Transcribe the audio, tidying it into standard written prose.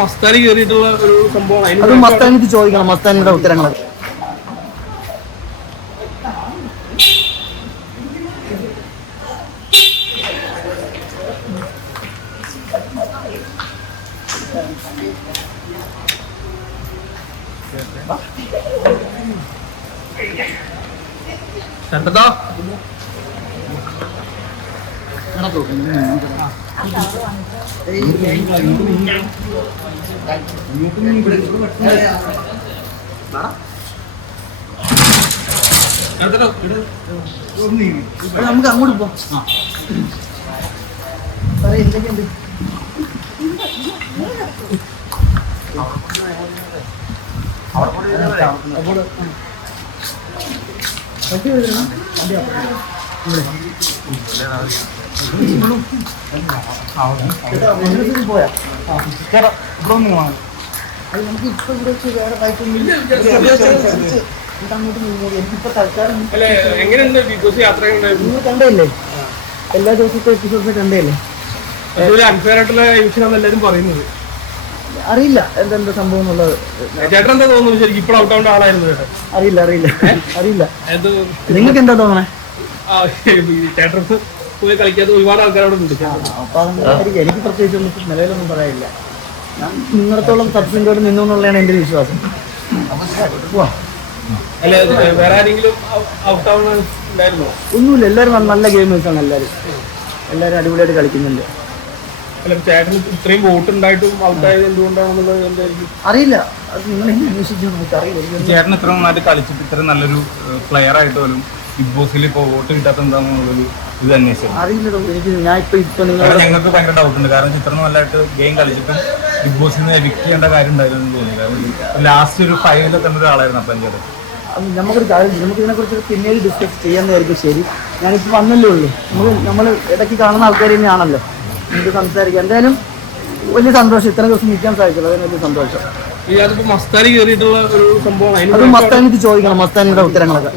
മസ്താനി കയറിയിട്ടുള്ള ഒരു സംഭവമാണ്. അത് മസ്താനിക്ക് ചോദിക്കണം, മസ്താനിയുടെ ഉത്തരങ്ങൾ. നമുക്ക് അങ്ങോട്ട് പോവാം. എന്തൊക്കെയുണ്ട്? പോയാ നമുക്ക് ഇപ്പൊ ഇവിടെ വെച്ച് വേറെ കാഴ്ചയൊന്നുമില്ല. എനിക്കിപ്പോ തൽക്കാലം നിങ്ങൾ കണ്ടല്ലേ, എല്ലാ ദിവസത്തെ എപ്പിസോഡ്സ് കണ്ടല്ലേ? അൺഫെയർ ആയിട്ടുള്ള എല്ലാവരും പറയുന്നത് അറിയില്ല എന്താ സംഭവം എന്നുള്ളത്. ചേട്ടൻ എന്താ തോന്നുന്നു? ശരിക്കും ഇപ്പോൾ ഔട്ട് ആവേണ്ട ആളായിരുന്നു ചേട്ടൻ. അറിയില്ല അറിയില്ല അറിയില്ല. നിങ്ങൾക്ക് എന്താ തോന്നണേ? ചേട്ടൻ പോയി കളിക്കാത്ത ഒരുപാട് ആൾക്കാരോട് ഉണ്ട്. അപ്പൊ അതെന്തായിരിക്കും, എനിക്ക് പ്രത്യേകിച്ചൊന്നും നിലവിലൊന്നും പറയാനില്ല. ഞാൻ നിങ്ങളിടത്തോളം സബ്സിഡോട് നിന്നു എന്നുള്ളതാണ് എൻ്റെ വിശ്വാസം. അല്ലെ വേറെ ആരെങ്കിലും ഔട്ട് ആവുന്നുണ്ടായിരുന്നോ? ഒന്നുമില്ല, എല്ലാവരും നല്ല ഗെയിമേഴ്സാണ്. എല്ലാവരും അടിപൊളിയായിട്ട് കളിക്കുന്നുണ്ട്. ചേട്ടന് ഇത്രയും വോട്ട് ഉണ്ടായിട്ടും ഔട്ടായത് എന്തുകൊണ്ടാണെന്നുള്ളത് എന്തായിരിക്കും അറിയില്ല. അത് നിങ്ങൾ അന്വേഷിച്ചു നമുക്ക് അറിയില്ല. ചേട്ടൻ ഇത്ര നന്നായിട്ട് കളിച്ചിട്ട് ഇത്ര നല്ലൊരു പ്ലെയർ ആയിട്ട് പോലും ബിഗ് ബോസിൽ ഇപ്പോൾ വോട്ട് കിട്ടാത്ത എന്താണെന്നുള്ളൊരു ഇത് അന്വേഷിച്ചു അറിയില്ല. എനിക്ക് ഞാൻ ഇപ്പൊ നിങ്ങൾ ഞങ്ങൾക്ക് ഭയങ്കര ഡൗട്ട് ഉണ്ട്. കാരണം ഇത്ര നല്ലതായിട്ട് ഗെയിം കളിച്ചിട്ടും ബിഗ് ബോസിൽ നിന്ന് എവിക്ട് ചെയ്യേണ്ട കാര്യം ഉണ്ടായിരുന്നു തോന്നി. കാരണം ലാസ്റ്റ് ഒരു ഫൈനലിൽ തന്നെ ഒരാളായിരുന്നു അപ്പം ചേട്ടൻ. നമുക്കൊരു കാര്യം, നമുക്ക് ഇതിനെക്കുറിച്ച് പിന്നീട് ഡിസ്കസ് ചെയ്യാമെന്നായിരിക്കും. ശരി, ഞാനിപ്പോൾ വന്നല്ലേ ഉള്ളൂ. നമ്മൾ ഇടയ്ക്ക് കാണുന്ന ആൾക്കാർ തന്നെയാണല്ലോ, നമുക്ക് സംസാരിക്കാം. എന്തായാലും വലിയ സന്തോഷം, ഇത്ര ദിവസം നിൽക്കാൻ സാധിച്ചല്ലോ, അതിന് വലിയ സന്തോഷം. മസ്താനി കയറിയിട്ടുള്ള ഒരു സംഭവമാണ്. അത് മസ്താനിക്ക് ചോദിക്കണം, മസ്താനിയുടെ ഉത്തരങ്ങളൊക്കെ.